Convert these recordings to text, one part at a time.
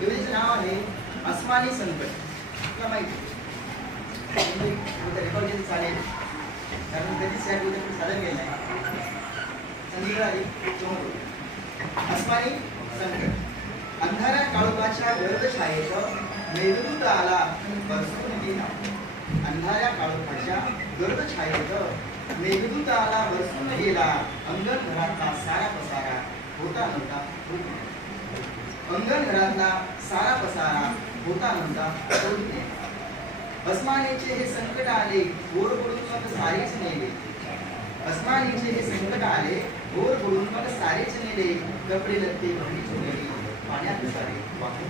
कवितेचं नाव आहे अस्मानी संकट. तुला माहिती रेकॉर्ड चालेल कारण कधीच या कवितेचं सादर केलं नाही. संगीत आली अस्मानी संकट. अंधाऱ्या काळोखाच्या गर्दछायेत मेघदूत आला बरसून गेला. अंधाऱ्या काळोखाच्या गर्दछायेत मेघदूत आला बरसून गेला. अंगण घरातला सारा पसारा होता नव्हता. अंगण घरातला सारा पसारा होता नव्हता. अस्मानीचे हे संकट आले गोर पडून मग सारेच नेले. अस्मानीचे हे संकट आले गोर पडून मग सारेच नेले. कपडे लत्ते घरी झोपली पाण्यात सारे वाहून.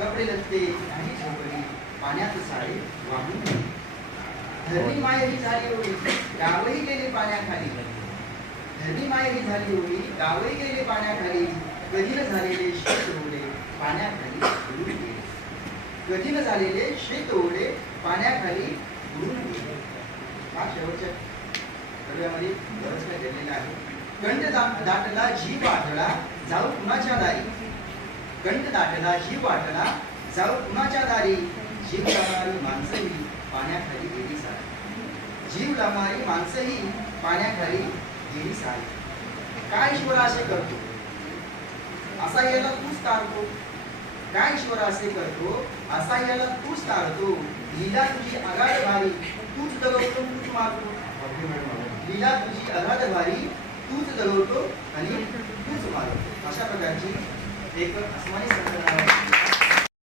कपडे लत्ते घरी झोपली पाण्यात सारे वाहून. धरणी माय ही झाली होई गावही गेले पाण्याखाली. धरणी माय ही झाली होई गावही गेले पाण्याखाली. गदिन झालेले शेत ओढे पाण्याखाली बुडून गेले. गदिन झालेले शेत ओढे पाण्याखाली बुडून गेले. हा शेवटच्या कव्यामध्ये बरंच काही घडलेलं आहे. कंठ दाटला जीव वाटला जाऊ कुणाच्या दारी. कंठ दाटला जीव वाटला जाऊ कुणाच्या दारी. जीव लावणारी माणसंही पाण्याखाली गेली सारी. जीव लावणारी माणसंही पाण्याखाली गेली सारी. काय ईश्वर असे करतो असा याला तूच तारतो. काय ईश्वर असे करतो असा याला तूच तारतो. लीला तुझी अगाध भारी तूच जगवतो तूच मारतो. लीला तुझी अगाध भारी तूच जगवतो आणि तूच मारतो. अशा प्रकारची एक अस्मानी संकट